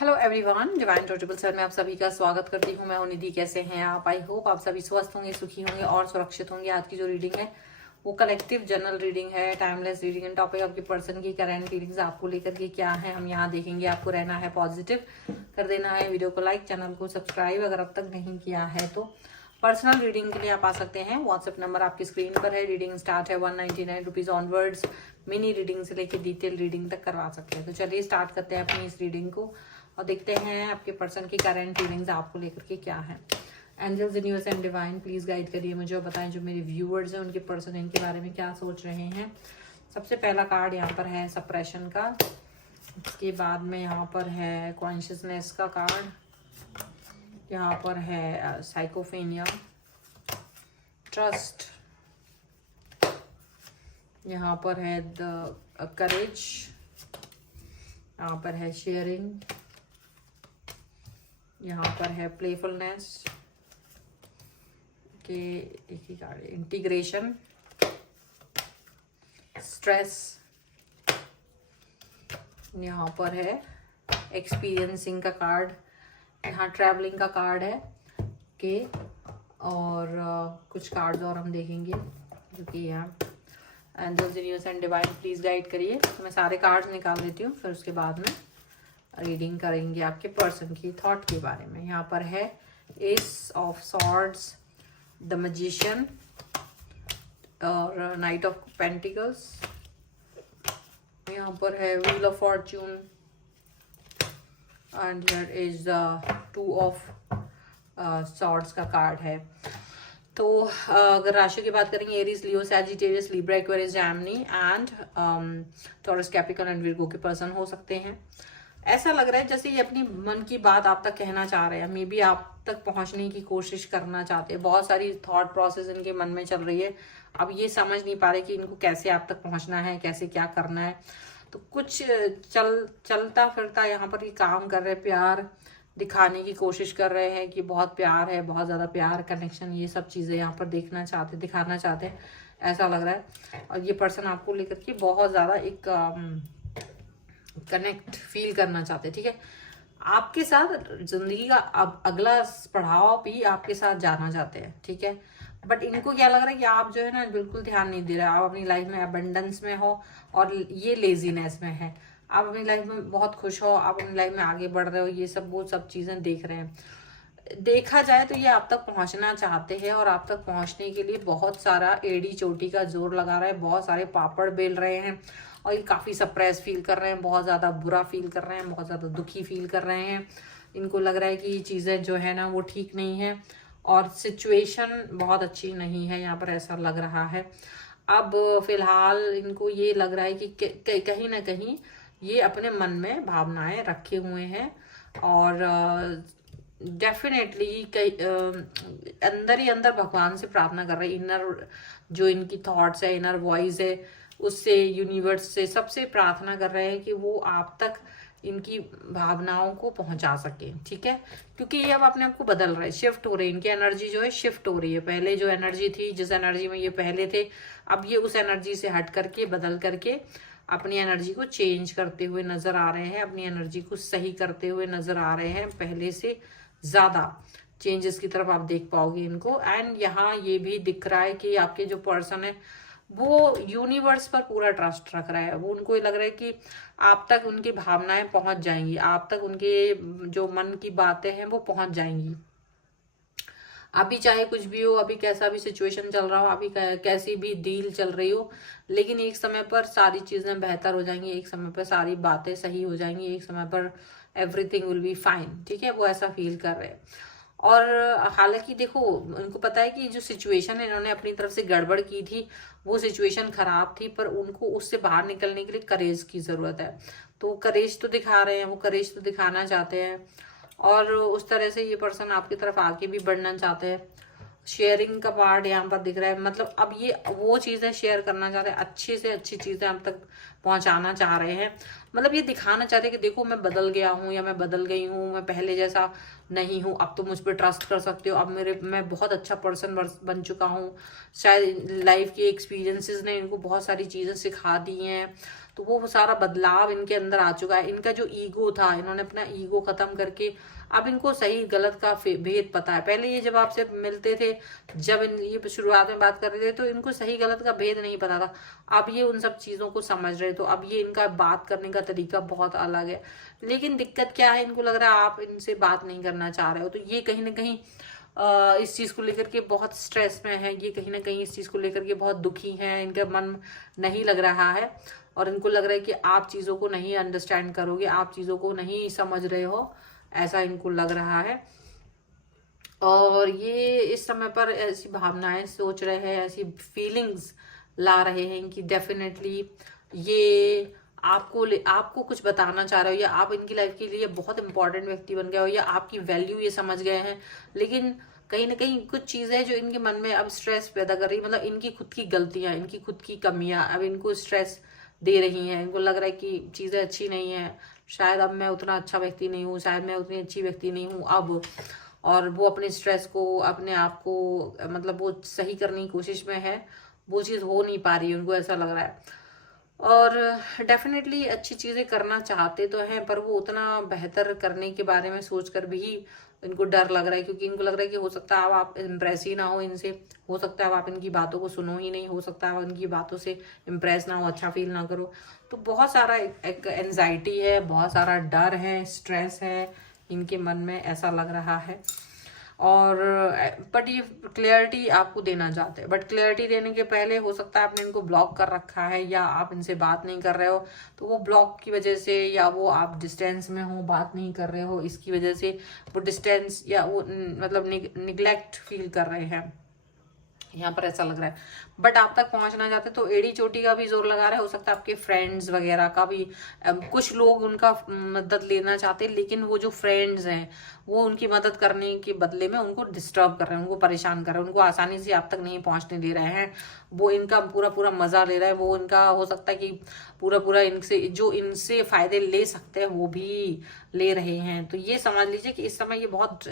Hello everyone, divine टोटेबल sir में आप सभी का स्वागत करती हूँ। मैं हूं निधि। कैसे हैं आप? आई होप आप सभी स्वस्थ होंगे, सुखी होंगे और सुरक्षित होंगे। आज की जो रीडिंग है वो कलेक्टिव जनरल रीडिंग है, टाइमलेस रीडिंग है। टॉपिक आपके पर्सन की करंट फीलिंग्स आपको लेकर के क्या है हम यहाँ देखेंगे। आपको रहना है पॉजिटिव, कर देना है वीडियो को लाइक, चैनल को सब्सक्राइब अगर अब तक नहीं किया है तो। पर्सनल रीडिंग के लिए आप आ सकते हैं। व्हाट्सएप नंबर आपकी स्क्रीन पर है। रीडिंग स्टार्ट है 199 रुपीज ऑनवर्ड्स। मिनी रीडिंग से लेकर डिटेल रीडिंग तक करवा सकते हैं। तो चलिए स्टार्ट करते हैं अपनी इस रीडिंग को और देखते हैं आपके पर्सन की करंट फीलिंग्स आपको लेकर के क्या है। Angels, universe and divine please guide करिए मुझे और बताएं जो मेरे व्यूअर्स हैं उनके पर्सन इनके बारे में क्या सोच रहे हैं। सबसे पहला कार्ड यहाँ पर है सप्रेशन का। इसके बाद में यहाँ पर है कॉन्शियसनेस का कार्ड। यहाँ पर है साइकोफेनिया, ट्रस्ट। यहाँ पर है द करेज। यहाँ पर है शेयरिंग। यहाँ पर है प्लेफुलनेस के एक ही कार्ड, इंटीग्रेशन, स्ट्रेस। यहाँ पर है एक्सपीरियंसिंग का कार्ड। यहाँ ट्रैवलिंग का कार्ड है के और कुछ कार्ड्स और हम देखेंगे जो कि यहाँ angels, universe and divine please guide करिए। तो मैं सारे कार्ड्स निकाल देती हूँ, फिर उसके बाद में रीडिंग करेंगे आपके पर्सन की थॉट के बारे में। यहाँ पर है S of swords, the magician और नाइट ऑफ पेंटिकल्स। यहाँ पर है wheel of Fortune and here is two of swords का कार्ड है। तो अगर राशि की बात करेंगे, Aries, Leo, Sagittarius, Libra, Aquarius, Gemini and taurus, Capricorn and Virgo के पर्सन हो सकते हैं। ऐसा लग रहा है जैसे ये अपनी मन की बात आप तक कहना चाह रहे हैं, मे बी आप तक पहुंचने की कोशिश करना चाहते हैं। बहुत सारी थॉट प्रोसेस इनके मन में चल रही है। अब ये समझ नहीं पा रहे कि इनको कैसे आप तक पहुंचना है, कैसे क्या करना है। तो कुछ चलता फिरता यहाँ पर ये काम कर रहे हैं, प्यार दिखाने की कोशिश कर रहे हैं कि बहुत प्यार है, बहुत ज़्यादा प्यार, कनेक्शन, ये सब चीज़ें यहाँ पर दिखाना चाहते हैं, ऐसा लग रहा है। और ये पर्सन आपको लेकर के बहुत ज़्यादा एक कनेक्ट फील करना चाहते हैं, ठीक है। आपके साथ जिंदगी का अब अगला पड़ाव भी आपके साथ जाना चाहते हैं, ठीक है। बट इनको क्या लग रहा है कि आप जो है ना बिल्कुल ध्यान नहीं दे रहे। आप अपनी लाइफ में अबंडेंस में हो और ये लेजीनेस में है। आप अपनी लाइफ में बहुत खुश हो, आप अपनी लाइफ में आगे बढ़ रहे हो, ये सब वो सब चीजें देख रहे हैं। देखा जाए तो ये आप तक पहुंचना चाहते हैं और आप तक पहुंचने के लिए बहुत सारा एड़ी चोटी का जोर लगा रहे हैं, बहुत सारे पापड़ बेल रहे हैं और ये काफ़ी सप्रेस फील कर रहे हैं, बहुत ज़्यादा बुरा फील कर रहे हैं, बहुत ज़्यादा दुखी फील कर रहे हैं। इनको लग रहा है कि ये चीज़ें जो है ना वो ठीक नहीं है और सिचुएशन बहुत अच्छी नहीं है यहाँ पर, ऐसा लग रहा है। अब फिलहाल इनको ये लग रहा है कि कहीं ना कहीं ये अपने मन में भावनाएं रखे हुए हैं और डेफिनेटली अंदर ही अंदर भगवान से प्रार्थना कर रहे हैं। इनर जो इनकी थॉट्स है, इनर वॉइस है, उससे, यूनिवर्स से, सबसे प्रार्थना कर रहे हैं कि वो आप तक इनकी भावनाओं को पहुंचा सके, ठीक है। क्योंकि ये अब अपने आप को बदल रहे हैं, शिफ्ट हो रहे हैं। इनकी एनर्जी जो है शिफ्ट हो रही है। पहले जो एनर्जी थी, जिस एनर्जी में ये पहले थे, अब ये उस एनर्जी से हट करके, बदल करके अपनी एनर्जी को चेंज करते हुए नजर आ रहे हैं, अपनी एनर्जी को सही करते हुए नजर आ रहे हैं। पहले से ज्यादा चेंजेस की तरफ आप देख पाओगे इनको। एंड यहाँ ये भी दिख रहा है कि आपके जो पर्सन है वो यूनिवर्स पर पूरा ट्रस्ट रख रहा है। वो उनको ये लग रहा है कि आप तक उनकी भावनाएं पहुंच जाएंगी, आप तक उनके जो मन की बातें हैं वो पहुंच जाएंगी। अभी चाहे कुछ भी हो, अभी कैसा भी सिचुएशन चल रहा हो, अभी कैसी भी डील चल रही हो, लेकिन एक समय पर सारी चीजें बेहतर हो जाएंगी, एक समय पर सारी बातें सही हो जाएंगी, एक समय पर एवरीथिंग विल बी फाइन, ठीक है। वो ऐसा फील कर रहे हैं। और हालांकि देखो, उनको पता है कि जो सिचुएशन है इन्होंने अपनी तरफ से गड़बड़ की थी, वो सिचुएशन खराब थी, पर उनको उससे बाहर निकलने के लिए करेज की जरूरत है। तो करेज तो दिखा रहे हैं, वो करेज तो दिखाना चाहते हैं और उस तरह से ये पर्सन आपकी तरफ आगे भी बढ़ना चाहते हैं। शेयरिंग का पार्ट यहाँ पर दिख रहा है, मतलब अब ये वो चीजें शेयर करना चाहते हैं, अच्छी से अच्छी चीजें आप तक पहुंचाना चाह रहे हैं। मतलब ये दिखाना चाहते हैं कि देखो मैं बदल गया हूँ या मैं बदल गई हूँ, मैं पहले जैसा नहीं हूँ, अब तो मुझ पर ट्रस्ट कर सकते हो, अब मैं बहुत अच्छा पर्सन बन चुका हूँ। शायद लाइफ के एक्सपीरियंसेस ने इनको बहुत सारी चीजें सिखा दी हैं, तो वो सारा बदलाव इनके अंदर आ चुका है। इनका जो ईगो था, इन्होंने अपना ईगो खत्म करके अब इनको सही गलत का भेद पता है। पहले ये जब आपसे मिलते थे, जब ये शुरुआत में बात कर रहे थे, तो इनको सही गलत का भेद नहीं पता था। अब ये उन सब चीजों को समझ रहे, तो अब ये इनका बात करने का तरीका बहुत अलग है। लेकिन दिक्कत क्या है, इनको लग रहा है आप इनसे बात नहीं करना चाह रहे हो, तो ये कहीं ना कहीं इस चीज को लेकर के बहुत स्ट्रेस में है। ये कहीं ना कहीं इस चीज को लेकर के बहुत दुखी हैं, इनका मन नहीं लग रहा है और इनको लग रहा है कि आप चीजों को नहीं अंडरस्टैंड करोगे, आप चीजों को नहीं समझ रहे हो, ऐसा इनको लग रहा है। और ये इस समय पर ऐसी भावनाएं सोच रहे हैं, ऐसी फीलिंग्स ला रहे हैं कि डेफिनेटली ये आपको कुछ बताना चाह रहे हो, या आप इनकी लाइफ के लिए बहुत इंपॉर्टेंट व्यक्ति बन गए हो, या आपकी वैल्यू ये समझ गए हैं। लेकिन कहीं ना कहीं कुछ चीजें जो इनके मन में अब स्ट्रेस पैदा कर रही, मतलब इनकी खुद की गलतियां, इनकी खुद की कमियां अब इनको स्ट्रेस दे रही हैं। इनको लग रहा है कि चीजें अच्छी नहीं है, शायद अब मैं उतना अच्छा व्यक्ति नहीं हूँ, शायद मैं उतनी अच्छी व्यक्ति नहीं हूँ अब। और वो अपने स्ट्रेस को, अपने आप को, मतलब वो सही करने की कोशिश में है, वो चीज़ हो नहीं पा रही है, उनको ऐसा लग रहा है। और डेफिनेटली अच्छी चीज़ें करना चाहते तो हैं, पर वो उतना बेहतर करने के बारे में सोचकर भी इनको डर लग रहा है, क्योंकि इनको लग रहा है कि हो सकता है अब आप इम्प्रेस ही ना हो इनसे, हो सकता है अब आप इनकी बातों को सुनो ही नहीं, हो सकता है अब इनकी बातों से इम्प्रेस ना हो, अच्छा फील ना करो। तो बहुत सारा एक एंजाइटी है, बहुत सारा डर है, स्ट्रेस है इनके मन में, ऐसा लग रहा है। और बट ये क्लियरिटी आपको देना चाहते हैं, बट क्लियरिटी देने के पहले हो सकता है आपने इनको ब्लॉक कर रखा है, या आप इनसे बात नहीं कर रहे हो, तो वो ब्लॉक की वजह से, या वो आप डिस्टेंस में हो, बात नहीं कर रहे हो, इसकी वजह से वो डिस्टेंस या वो मतलब निग्लेक्ट फील कर रहे हैं, यहाँ पर ऐसा लग रहा है। बट आप तक पहुंचना चाहते तो एड़ी चोटी का भी जोर लगा रहे, हो सकता है आपके फ्रेंड्स वगैरह का भी कुछ लोग उनका मदद लेना चाहते, लेकिन वो जो फ्रेंड्स हैं वो उनकी मदद करने के बदले में उनको डिस्टर्ब कर रहे हैं, उनको परेशान कर रहे हैं, उनको आसानी से आप तक नहीं पहुंचने दे रहे हैं। वो इनका पूरा पूरा मजा ले रहा है, वो इनका हो सकता है कि पूरा पूरा इनसे फायदे ले सकते हैं वो भी ले रहे हैं। तो ये समझ लीजिए कि इस समय ये बहुत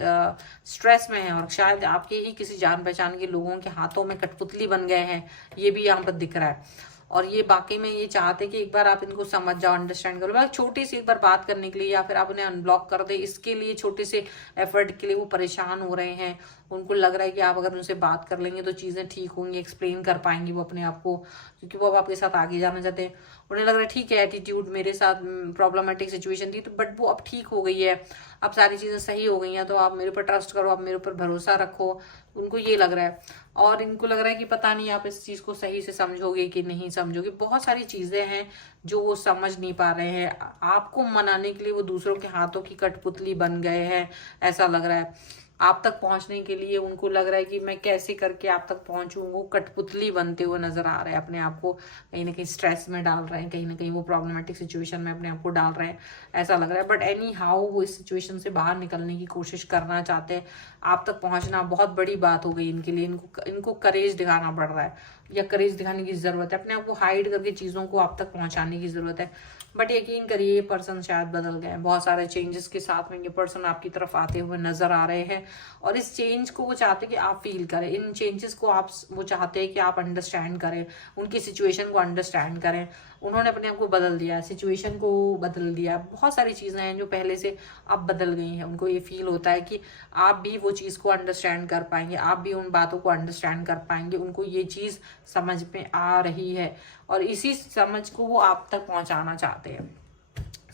स्ट्रेस में है, और शायद आपके ही किसी जान पहचान के लोगों के हाथों में कठपुतली बन गए हैं, ये भी यहाँ पर दिख रहा है। और ये बाकी में ये चाहते कि एक बार आप इनको समझ जाओ, अंडरस्टैंड करो, मतलब छोटी सी एक बार बात करने के लिए, या फिर आप उन्हें अनब्लॉक कर दे, इसके लिए छोटे से एफर्ट के लिए वो परेशान हो रहे हैं। उनको लग रहा है कि आप अगर उनसे बात कर लेंगे तो चीजें ठीक होंगी, एक्सप्लेन कर पाएंगी वो अपने आप को, क्योंकि वो अब आपके साथ आगे जाना चाहते हैं। उन्हें लग रहा है ठीक है, एटीट्यूड मेरे साथ प्रॉब्लमेटिक सिचुएशन थी, तो बट वो अब ठीक हो गई है, अब सारी चीजें सही हो गई हैं, तो आप मेरे ऊपर ट्रस्ट करो, आप मेरे ऊपर भरोसा रखो, उनको ये लग रहा है। और इनको लग रहा है कि पता नहीं आप इस चीज को सही से समझोगे कि नहीं समझोगे। बहुत सारी चीजें हैं जो वो समझ नहीं पा रहे हैं, आपको मनाने के लिए वो दूसरों के हाथों की कठपुतली बन गए हैं, ऐसा लग रहा है। आप तक पहुंचने के लिए उनको लग रहा है कि मैं कैसे करके आप तक पहुंचूं, वो कठपुतली बनते हुए नजर आ रहे हैं, अपने आप को कहीं ना कहीं स्ट्रेस में डाल रहे हैं, कहीं ना कहीं वो प्रॉब्लमेटिक सिचुएशन में अपने आप को डाल रहे हैं, ऐसा लग रहा है। बट एनी हाउ वो इस सिचुएशन से बाहर निकलने की कोशिश करना चाहते हैं। आप तक पहुंचना बहुत बड़ी बात हो गई इनके लिए, इनको करेज दिखाना पड़ रहा है, या करेज दिखाने की जरूरत है, अपने आप को हाइड करके चीजों को आप तक पहुंचाने की जरूरत है। बट यकीन करिए ये पर्सन शायद बदल गए, बहुत सारे चेंजेस के साथ में ये पर्सन आपकी तरफ आते हुए नजर आ रहे हैं, और इस चेंज को वो चाहते हैं कि आप फील करें, इन चेंजेस को वो चाहते हैं कि आप अंडरस्टैंड करें, उनकी सिचुएशन को अंडरस्टैंड करें। उन्होंने अपने आप को बदल दिया, सिचुएशन को बदल दिया, बहुत सारी चीजें हैं जो पहले से अब बदल गई हैं। उनको ये फील होता है कि आप भी वो चीज को अंडरस्टैंड कर पाएंगे, आप भी उन बातों को अंडरस्टैंड कर पाएंगे, उनको ये चीज समझ में आ रही है, और इसी समझ को वो आप तक पहुंचाना चाहते हैं।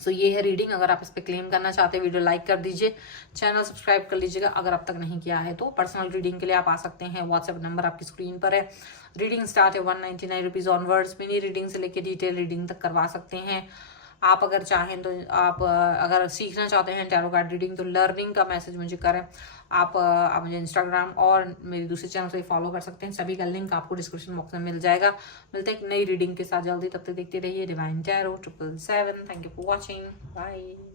सो ये है रीडिंग। अगर आप इस पे क्लेम करना चाहते हैं, वीडियो लाइक कर दीजिए, चैनल सब्सक्राइब कर लीजिएगा अगर अब तक नहीं किया है तो। पर्सनल रीडिंग के लिए आप आ सकते हैं, व्हाट्सएप नंबर आपकी स्क्रीन पर है। रीडिंग स्टार्ट है 199 रुपीज ऑनवर्ड्स। मिनी रीडिंग से लेकर डिटेल रीडिंग तक करवा सकते हैं आप अगर चाहें तो। आप अगर सीखना चाहते हैं टैरो कार्ड रीडिंग तो लर्निंग का मैसेज मुझे करें। आप मुझे इंस्टाग्राम और मेरी दूसरे चैनल से फॉलो कर सकते हैं, सभी का लिंक आपको डिस्क्रिप्शन बॉक्स में मिल जाएगा। मिलते हैं एक नई रीडिंग के साथ जल्दी, तब तक देखते रहिए divine tarot 777। Thank you for watching, bye.